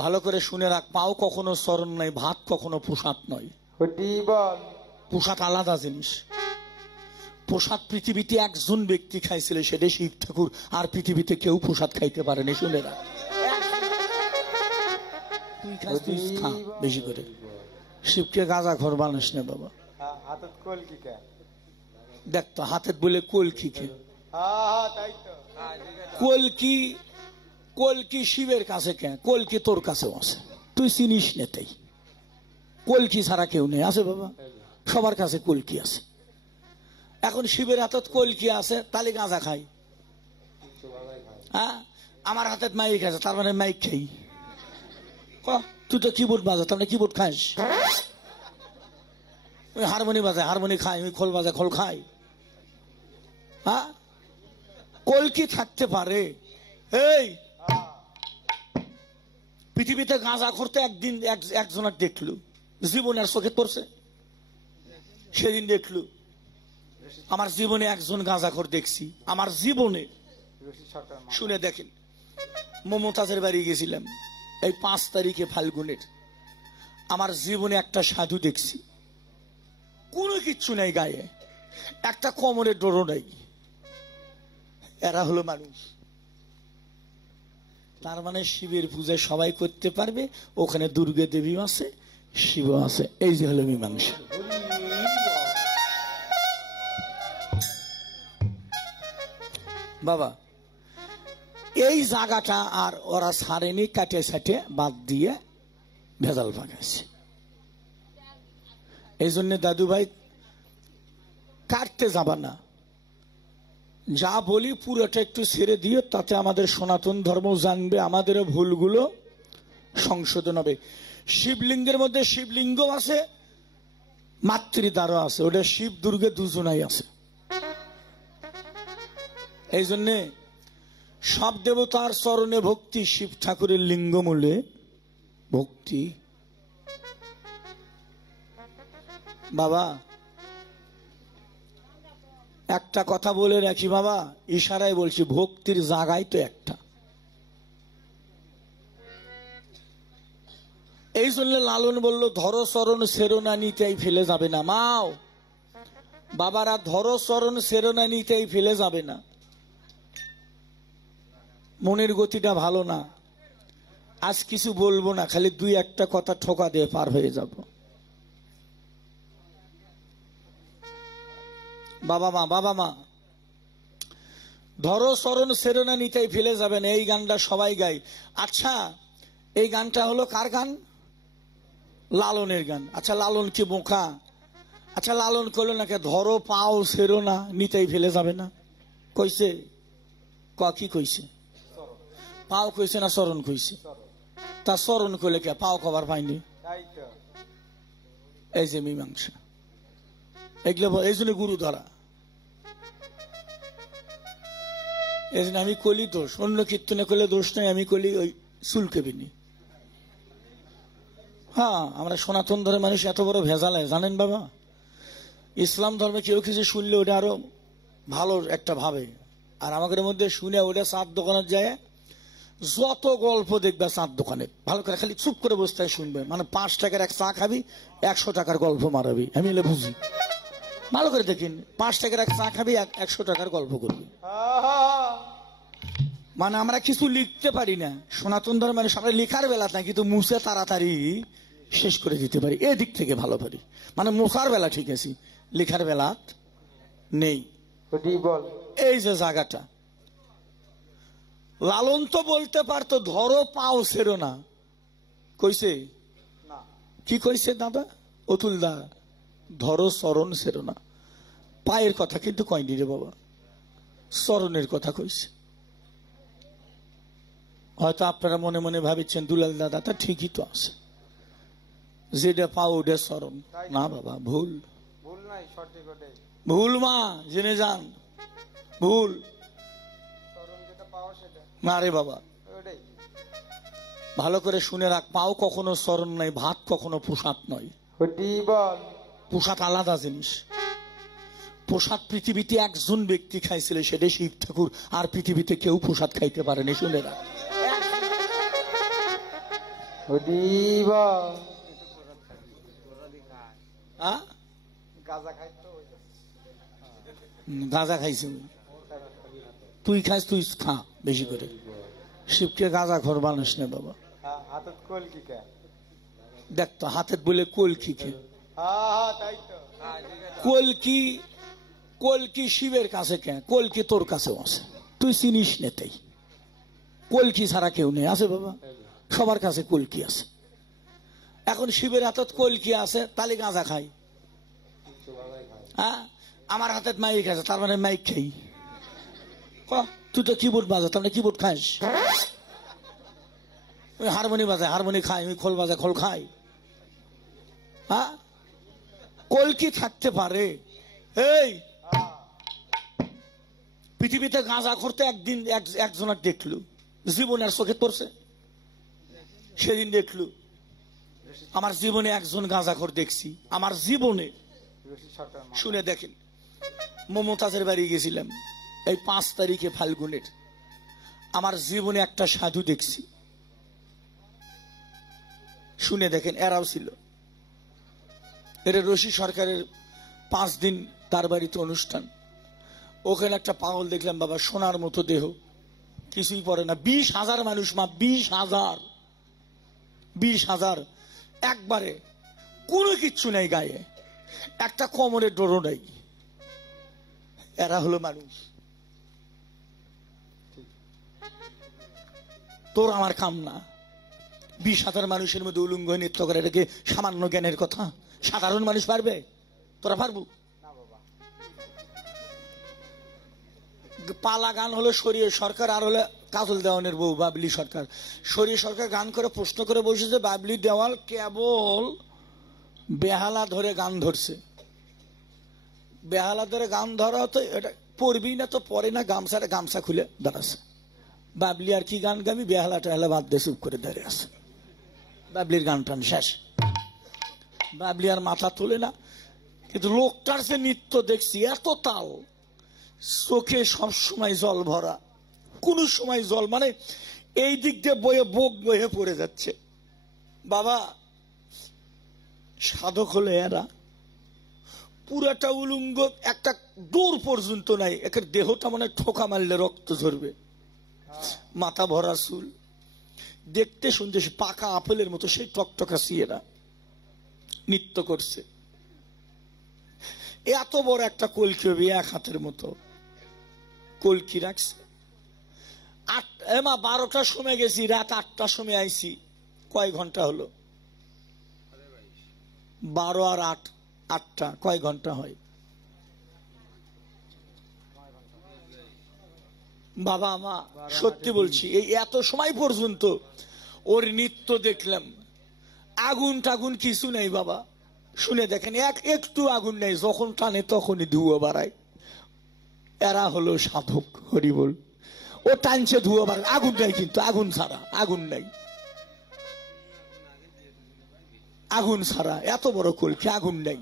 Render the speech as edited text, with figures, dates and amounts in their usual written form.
ভালো করে শুনে রাখ, পাও কখনো চরণ নয়, ভাত কখনো প্রসাদ নয়। প্রসাদ আলাদা জিনিস। প্রসাদ পৃথিবীতে একজন ব্যক্তি খাইছিল, সেটা শিব ঠাকুর। আর পৃথিবীতে কেউ প্রসাদ খাইতে পারেনি। শুনে রাখ, তুই খাস, তুই খা বেশি করে। শিবকে গাঁজা ঘর বানাস না বাবা। দেখ তো হাতে বলে কলকি খে, কলকি কলকি শিবের কাছে কে? কলকি তোর কাছেও আছে, তুই চিনিস না। তাই কলকি ছাড়া কেউ নেই, আছে বাবা? সবার কাছে কলকি আছে। এখন শিবের হাতত কলকি আছে, তাহলে গাঁজা খাই। হ্যাঁ, আমার হাতে মাইক আছে, তার মানে মাইক খাই। তুই তো কিবোর্ড বাজা, তার মানে কিবোর্ড খাস। ওই হারমোনি বাজায়, হারমোনি খাই। ওই খোল বাজায়, খোল খাই। হ্যাঁ, কলকি থাকতে পারে। এই পৃথিবীতে গাঁজা করতে একদিন একজনের দেখলু, জীবনের চোখে পড়ছে। সেদিন দেখলু, আমার জীবনে একজন গাঁজাখোর দেখছি, আমার জীবনে। শুনে দেখেন, মমতাজের বাড়ি গেছিলাম এই 5 তারিখে ফাল্গুনের। আমার জীবনে একটা সাধু দেখছি, কোনো কিচ্ছু নাই গায়ে, একটা কোমরের ডোরও নাই। এরা হলো মানুষ। তার মানে শিবের পূজা সবাই করতে পারবে। ওখানে দুর্গা দেবী আছে, শিব আছে। এই যে হলো মীমাংসা। বাবা, এই জায়গাটা আর ওরা ছাড়েনি, কাটে ছাটে বাদ দিয়ে ভেজাল ভাগাইছে। এই জন্য দাদু ভাই কাটতে যাবা না, যা বলি পুরোটা একটু ছেড়ে দিও, তাতে আমাদের সনাতন ধর্ম জানবে, আমাদেরও ভুলগুলো সংশোধন হবে। শিবলিঙ্গের মধ্যে শিবলিঙ্গ আছে, মাতৃদ্বারও আছে। ওটা শিব দুর্গে দুজনাই আছে। এই জন্যে সব দেবতার চরণে ভক্তি, শিব ঠাকুরের লিঙ্গ মূলে ভক্তি। বাবা একটা কথা বলে রাখি বাবা, ইশারায় বলছি, ভক্তির জায়গায় তো একটা। এই জন্য লালন বলল, ধরো চরণ সেরোনা নিতেই ফেলে যাবে না। মাও বাবারা, ধরো চরণ সেরোনা নিতেই ফেলে যাবে না। মনের গতিটা ভালো না, আজ কিছু বলবো না, খালি 2-1টা কথা ঠোকা দিয়ে পার হয়ে যাব। বাবা মা, ধরো চরণ সেরোনা নিতেই ফেলে যাবেন, এই গানটা সবাই গায়। আচ্ছা, এই গানটা হলো কার গান? লালনের গান। আচ্ছা, লালন কি বোকা? আচ্ছা, লালন করলো নাকি ধরো পাও সেরোনা নিতেই ফেলে যাবে না? কইছে? কি কইছে? পাও কইছে না চরণ কইছে? তা চরণ কইলে কে, পাও কবার পাইনি? এই যে মীমাংসা, এগুলো এই জন্য গুরু ধরা। এই জন্য আমি কলি দোষ, অন্য কীর্তনে করলে দোষ নাই, আমি কলি ওই চুলকে বিনি। হ্যাঁ, আমরা সনাতন ধর্মের মানুষ এত বড় ভেজাল জানেন বাবা। ইসলাম ধর্মে কেউ কিছু শুনলে ওটা আরো ভালো একটা ভাবে, আর আমাদের মধ্যে শুনে ওটা চাঁদ দোকানের যায়, যত গল্প দেখবে চাঁদ দোকানে, ভালো করে খালি চুপ করে বসতে শুনবে। মানে 5 টাকার এক চা খাবি, 100 টাকার গল্প মারাবি। আমি এলে বুঝি, ভালো করে দেখেন, 5 টাকার এক চা খাবি, 100 টাকার গল্প করবি। মানে আমরা কিছু লিখতে পারি না সনাতন ধর্ম, মানে সবাই লেখার বেলা না, কিন্তু মুছে তাড়াতাড়ি শেষ করে দিতে পারি। এদিক থেকে ভালো পারি, মানে মুখার বেলা ঠিক আছে, লেখার বেলা নেই। এই যে জায়গাটা, লালন তো বলতে পারতো ধরো পাও সেরো না, কইছে? কি কইছে দাদা অতুল দা? ধরো চরণ সেরো না। পায়ের কথা কিন্তু কয়নি রে বাবা, চরণের কথা কইছে। হয়তো আপনারা মনে মনে ভাবিচ্ছেন দুলাল দাদা তা ঠিকই তো আছে, যেটা পাও ওটা চরণ। না বাবা, ভুল। ভুল মা, জেনে যান, ভুল। না রে বাবা, ভালো করে শুনে রাখ, পাও কখনো চরণ নয়, ভাত কখনো প্রসাদ নয়। প্রসাদ আলাদা জিনিস। প্রসাদ পৃথিবীতে একজন ব্যক্তি খাইছিল, সেটা শিব ঠাকুর। আর পৃথিবীতে কেউ প্রসাদ খাইতে পারেনি। শুনে রাখ, গাঁজা খাইছি তুই খাস তুই খা বেশি করে শিবকে গাঁজা খোর বানাস না বাবা দেখ তো হাতের বলে কলকি খে কলকি কলকি শিবের কাছে কে কলকি তোর কাছেও আছে তুই চিনিস নে তাই কলকি ছাড়া কেউ নেই আছে বাবা সবার কাছে কলকি আছে এখন শিবের হাতত কলকি আছে তাহলে গাঁজা খাই হ্যাঁ আমার হাতে মাইক আছে তার মানে মাইক খাই তুই তো কিবোর্ড বাজা তার মানে কিবোর্ড খাস ওই হারমোনি বাজায় হারমোনি খাই ওই খোল বাজায় খোল খাই হ্যাঁ কলকি থাকতে পারে এই পৃথিবীতে গাঁজা করতে একদিন একজনের দেখলো জীবনের চোখে পড়ছে সেদিন দেখলো আমার জীবনে একজন গাঁজাখোর দেখছি আমার জীবনে শুনে দেখেন মমতাজের বাড়ি গেছিলাম এই 5 তারিখে ফাল্গুনের আমার জীবনে একটা সাধু দেখছি শুনে দেখেন এরাও ছিল এরা রশি সরকারের 5 দিন তার বাড়িতে অনুষ্ঠান ওখানে একটা পাগল দেখলাম বাবা সোনার মতো দেহ কিছুই পড়ে না 20,000 মানুষ মা 20,000 একবারে কোনো কিচ্ছু নেই গায়ে একটা কোমরের ডোরও নেই এরা হলো মানুষ তোর আমার কাম না 20,000 মানুষের মধ্যে উলঙ্গ নৃত্য করে এটাকে সামান্য জ্ঞানের কথা সাধারণ মানুষ পারবে তোরা পারবো পালা গান হলো শরীয় সরকার আর হলো কাজল দেওয়ানের বউ বাবলি সরকার শরীয় সরকার গান করে প্রশ্ন করে বসেছে বাবলি দেওয়াল কেবল বেহালা ধরে গান ধরছে বেহালা ধরে গান ধরা তো এটা পড়বি না তো পরে না গামছা খুলে দাঁড়াছে বাবলি আর কি গান গাবি বেহালা টেহালা বাদ দিয়ে চুপ করে দাঁড়িয়ে আছে বাবলির গান টান শেষ বাবলি আর মাথা তোলে না কিন্তু লোকটার যে নৃত্য দেখছি এত তাল চোখে সবসময় জল ভরা কোন সময় জল মানে এই দিক দিয়ে বয়ে বোক বয়ে পড়ে যাচ্ছে বাবা সাধক হলে এরা পুরাটা উলঙ্গ একটা দূর পর্যন্ত নাই একের দেহটা মানে ঠোকা মারলে রক্ত ঝরবে মাথা ভরা চুল দেখতে শুনতে পাকা আপেলের মতো সেই টকটকা সিয়েরা নৃত্য করছে এত বড় একটা কলকি হবে 1 হাতের মতো কলকি রাখছে 12টার সময় গেছি রাত 8টার সময় আইছি কয় ঘন্টা হলো 12 আর 8টা কয় ঘন্টা হয় বাবা মা সত্যি বলছি এই এত সময় পর্যন্ত ওর নৃত্য দেখলাম আগুন টাগুন কিছু নেই বাবা শুনে দেখেন একটু আগুন নেই যখন টানে তখনই ধুয়ো বাড়ায় এরা হলো সাধক হরি বল ও টানছে ধুয়ো বাড়ায় আগুন নেই কিন্তু আগুন ছাড়া আগুন নেই আগুন ছাড়া এত বড় কলকি আগুন নেই